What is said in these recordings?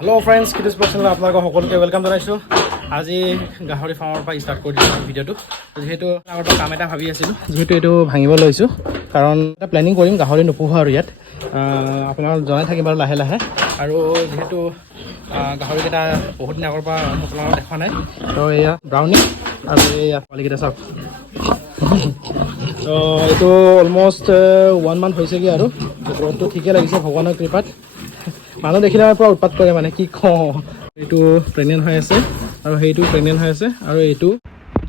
hello friends किटिस personal आपलोक सकलोके वेलकाम जनाइছো আজি গাহৰি ফাৰ্মৰ পৰা ষ্টাৰ্ট কৰি দিছো ভিডিওটো যেহেতু আগতে কাম এটা ভাবি আছিলো যেহেতু এটো ভাঙিব লৈছো কাৰণ এটা প্ল্যানিং কৰিম গাহৰি নুপুহা আৰু ইয়াত আপোনাক জনাই থাকিম বাৰু লাহে লাহে আৰু যেহেতু গাহৰি কেটা বহুত দিন আগৰ পৰা আপোনাক দেখা নাই তো এয়া ব্ৰাউনি আৰু এয়া পোৱালি কেটা চাওক তো এটো অলমোস্ট 1 মান্থ হৈছে কি আৰু গ্ৰোথটো ঠিকে লাগিছে ভগৱানৰ কৃপাত মানুহ দেখিলে পুৰা উৎপাত কৰে মানে কি কওঁ এইটো প্ৰেগনেন্ট হৈ আছে আৰু সেইটো প্ৰেগনেন্ট হৈ আছে আৰু এইটো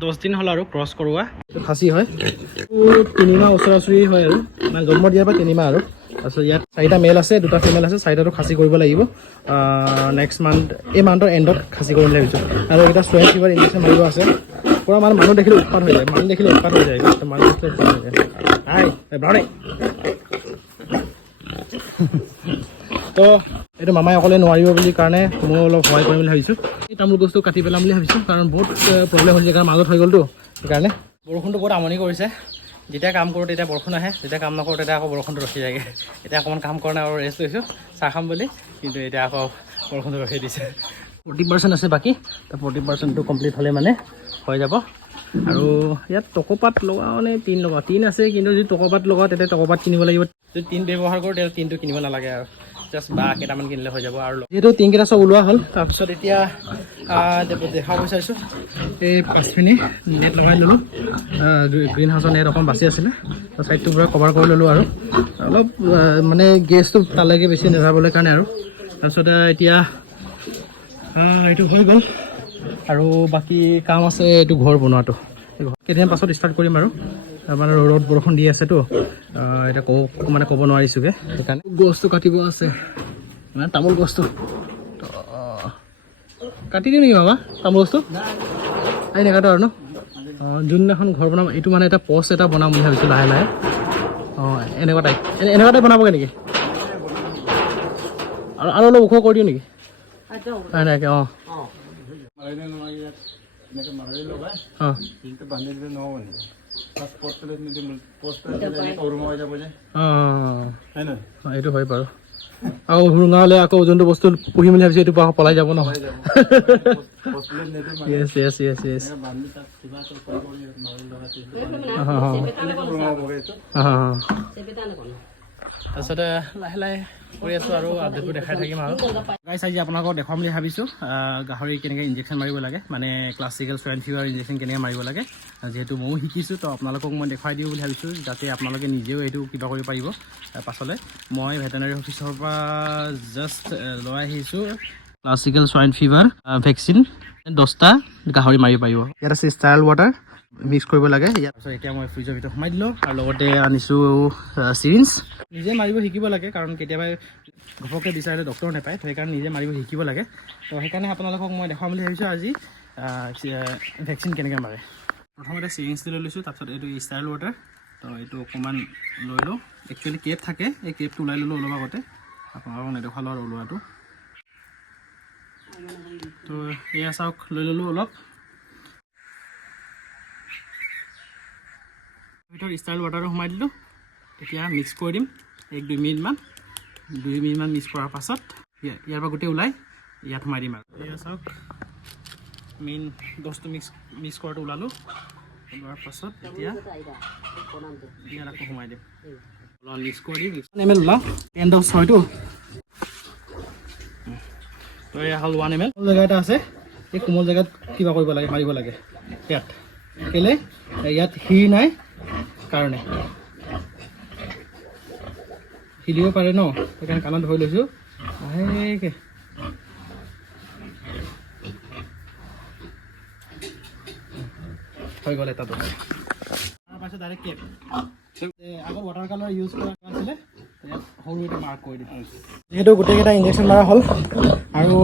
10 দিন হ'ল আৰু ক্ৰছ কৰোৱা এইটো খাসী হয় 3 মাহ ওচৰা-ওচৰি হয় আৰু মানে জন্ম দিয়াৰ পৰা 3 মাহ আৰু তাৰপিছত ইয়াত 4টা মেল আছে 2টা ফিমেল আছে 4টাটো খাসী কৰিব লাগিব নেক্সট মান্থ এই মান্থৰ এণ্ডত খাসী কৰিম ভাবিছোঁ আৰু এটা সোয়াইন ফিভাৰ ইনজেকশ্যন মাৰিব আছে পুৰা মানুহ দেখিলে উৎপাত হৈ যায় মানুহ দেখিলে উৎপাত হৈ যায় মানুহ দেখিলে উৎপাত হৈ যায় আই ব্ৰাউনি তো এইটো মামাই অকলে নোৱাৰিব বুলি কাৰণে মই অলপ সহায় কৰিম বুলি ভাবিছোঁ এই তামোল গছটো কাটি পেলাম বুলি ভাবিছোঁ কাৰণ বহুত প্ৰব্লেম হৈছে কাৰণ মাজত হৈ গ'লতো সেইকাৰণে বৰষুণটো বহুত আমনি কৰিছে যেতিয়া কাম কৰোঁ তেতিয়া বৰষুণ আহে যেতিয়া কাম নকৰোঁ তেতিয়া আকৌ বৰষুণটো ৰখি যায়গৈ এতিয়া অকণমান কাম কৰা নাই আৰু ৰেষ্ট লৈছোঁ চাহ খাম বুলি কিন্তু এতিয়া আকৌ বৰষুণটো ৰখি দিছে 40% আছে বাকী তো 40%টো কমপ্লিট হ'লে মানে হৈ যাব আৰু ইয়াত টকোপাত লগা মানে টিন আছে কিন্তু যদি টকোপাত লগাওঁ তেতিয়া টকোপাত কিনিব লাগিব যদি টিন ব্যৱহাৰ কৰোঁ তেতিয়া টিনটো কিনিব নালাগে আৰু জাষ্ট বা কেইটামান কিনিলে হৈ যাব আৰু যেহেতু টিনকেইটা চব ওলোৱা হ'ল তাৰপিছত এতিয়া দেখাব বিচাৰিছোঁ এই পাছখিনি নেট লগাই ল'লোঁ গ্ৰীণ হাউচৰ নেট অকণ বাচি আছিলে ছাইডটো পুৰা কভাৰ কৰি ল'লোঁ আৰু অলপ মানে গেছটো তালৈকে বেছি নাযাবলৈ কাৰণে আৰু তাৰপিছত এতিয়া এইটো হৈ গ'ল আৰু বাকী কাম আছে এইটো ঘৰ বনোৱাটো কেইদিন পাছত ষ্টাৰ্ট কৰিম আৰু মানে ৰ'দ বৰষুণ দি আছেতো এতিয়া ক'ব নোৱাৰিছোঁগৈ সেইকাৰণে গছটো কাটিব আছে মানে তামোল গছটো কাটি দিওঁ নেকি বাবা তামোল গছটো আহি নাকাটো আৰু ন যোনদিনাখন ঘৰ বনাম এইটো মানে এটা পষ্ট এটা বনাম বুলি ভাবিছোঁ লাহে লাহে এনেকুৱা টাইপ বনাবগৈ নেকি আৰু অলপ ওখ কৰি দিওঁ নেকি এনেকৈ এইটো হয় বাৰু আৰু হুৰুঙা হ'লে আকৌ যোনটো বস্তু পুহিম বুলি ভাবিছোঁ এইটো পলাই যাব নহয় য়েছ তাৰপিছতে লাহে লাহে কৰি আছোঁ আৰু আপডেটবোৰ দেখাই থাকিম আৰু গাইছ আজি আপোনালোকক দেখুৱাম বুলি ভাবিছোঁ গাহৰি কেনেকৈ ইনজেকশ্যন মাৰিব লাগে মানে ক্লাছিকেল সোয়াইন ফিভাৰ ইনজেকশ্যন কেনেকৈ মাৰিব লাগে যিহেতু ময়ো শিকিছোঁ তো আপোনালোকক মই দেখুৱাই দিওঁ বুলি ভাবিছোঁ যাতে আপোনালোকে নিজেও এইটো কিবা কৰিব পাৰিব পাছলৈ মই ভেটেনাৰী অফিচৰ পৰা জাষ্ট লৈ আহিছোঁ ক্লাছিকেল সোয়াইন ফিভাৰ ভেকচিন 10টা গাহৰি মাৰিব পাৰিব ইয়াত আছে ষ্টাইল ৱাটাৰ মিক্স কৰিব লাগে ইয়াৰ পাছত এতিয়া মই ফ্ৰিজৰ ভিতৰত সোমাই দিলোঁ আৰু লগতে আনিছোঁ চিৰিঞ্জ নিজে মাৰিব শিকিব লাগে কাৰণ কেতিয়াবা ঘপককৈ বিচাৰিলে ডক্তৰ নাপায় তো সেইকাৰণে নিজে মাৰিব শিকিব লাগে তো সেইকাৰণে আপোনালোকক মই দেখাম বুলি ভাবিছোঁ আজি ভেকচিন কেনেকৈ মাৰে প্ৰথমতে চিৰিঞ্জটো লৈ লৈছোঁ তাৰপিছত এইটো ষ্টাইল ৱাটাৰ তো এইটো অকণমান লৈ লওঁ একচুৱেলি কেপ থাকে এই কেপটো ওলাই ল'লোঁ অলপ আগতে আপোনালোকক নেদেখালোঁ আৰু ওলোৱাটো তো এয়া চাওক লৈ ল'লোঁ অলপ ভিতৰত ষ্টাইল ৱাটাৰটো সোমাই দিলোঁ এতিয়া মিক্স কৰি দিম 1-2 মিনিটমান 2 মিনিটমান মিক্স কৰাৰ পাছত ইয়াৰ পৰা গোটেই ওলাই ইয়াত সোমাই দিম আৰু এয়া চাওক মেইন বস্তু মিক্স কৰাটো ওলালোঁ ওলোৱাৰ পাছত এতিয়া ইয়াত আকৌ সোমাই দিম মিক্স কৰি দিম ml ওলাওঁ 10 ড'জ হয়তো তো এয়া হ'ল 1 ml জেগা এটা আছে এই কোমল জেগাত কিবা কৰিব লাগে মাৰিব লাগে ইয়াত কেলে ইয়াত হিৰ নাই কাৰণে হিলিব পাৰে ন সেইকাৰণে কাণত ধৰি লৈছোঁ লাহেকৈ হৈ গ'ল এটা তাৰপাছত ডাইৰেক্ট কেপ আগত ৱাটাৰ কালাৰ ইউজ কৰা আছিলে ইয়াত সৰু এটা মাৰ্ক কৰি দিম যিহেতু গোটেইকেইটা ইনজেকশ্যন মাৰা হ'ল আৰু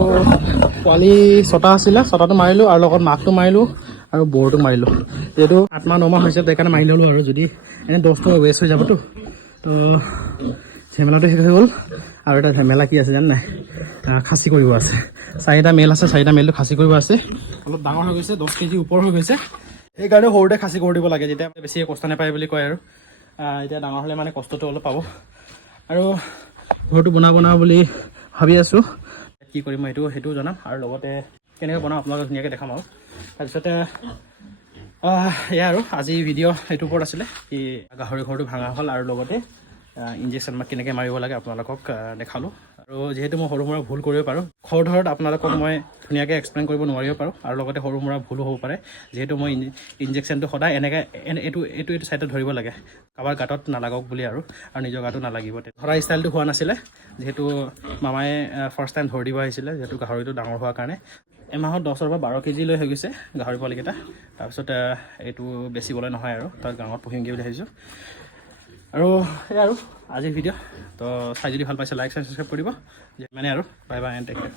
পোৱালি 6টা আছিলে 6টাটো মাৰিলোঁ আৰু লগত মাকটো মাৰিলোঁ আৰু বৰটো মাৰিলোঁ যিহেতু 8 মাহ 9 মাহ হৈছে সেইকাৰণে মাৰি ল'লোঁ আৰু যদি এনেই ড'জটো ৱেষ্ট হৈ যাবতো তো ঝেমেলাটো শেষ হৈ গ'ল আৰু এটা ঝেমেলা কি আছে জানে নাই খাচী কৰিব আছে 4টা মেল আছে 4টা মেলটো খাচী কৰিব আছে অলপ ডাঙৰ হৈ গৈছে 10 কেজি ওপৰ হৈ গৈছে সেইকাৰণে সৰুতে খাচী কৰি দিব লাগে যেতিয়া বেছি কষ্ট নাপায় বুলি কয় আৰু এতিয়া ডাঙৰ হ'লে মানে কষ্টটো অলপ পাব আৰু ঘৰটো বনাব বুলি ভাবি আছোঁ কি কৰিম মই সেইটোও জনাম আৰু লগতে কেনেকৈ বনাওঁ আপোনালোকক ধুনীয়াকৈ দেখাম আৰু তাৰপিছতে এয়া আৰু আজি ভিডিঅ' এইটোৰ ওপৰত আছিলে কি গাহৰি ঘৰটো ভাঙা হ'ল আৰু লগতে ইনজেকশ্যন কেনেকৈ মাৰিব লাগে আপোনালোকক দেখালোঁ আৰু যিহেতু মই সৰু সুৰা ভুল কৰিব পাৰোঁ খৰধৰত আপোনালোকক মই ধুনীয়াকৈ এক্সপ্লেইন কৰিব নোৱাৰিব পাৰোঁ আৰু লগতে সৰু সুৰা ভুলো হ'ব পাৰে যিহেতু মই ইনজেকশ্যনটো সদায় এনেকৈ এইটো ছাইডত ধৰিব লাগে কাৰোবাৰ গাঁতত নালাগক বুলি আৰু নিজৰ গাঁতো নালাগিব ধৰা ষ্টাইলটো হোৱা নাছিলে যিহেতু মামাই ফাৰ্ষ্ট টাইম ধৰি দিব আহিছিলে যিহেতু গাহৰিটো ডাঙৰ হোৱাৰ কাৰণে এমাহত 10ৰ পৰা 12 কেজিলৈ হৈ গৈছে গাহৰি পোৱালিকেইটা তাৰপিছত এইটো বেচিবলৈ নহয় আৰু তাত গাঁৱত পুহিমগৈ বুলি ভাবিছোঁ আৰু সেয়া আৰু আজিৰ ভিডিঅ' তো চাই যদি ভাল পাইছে লাইক চাবস্ক্ৰাইব কৰিব মানে আৰু bye bye and take care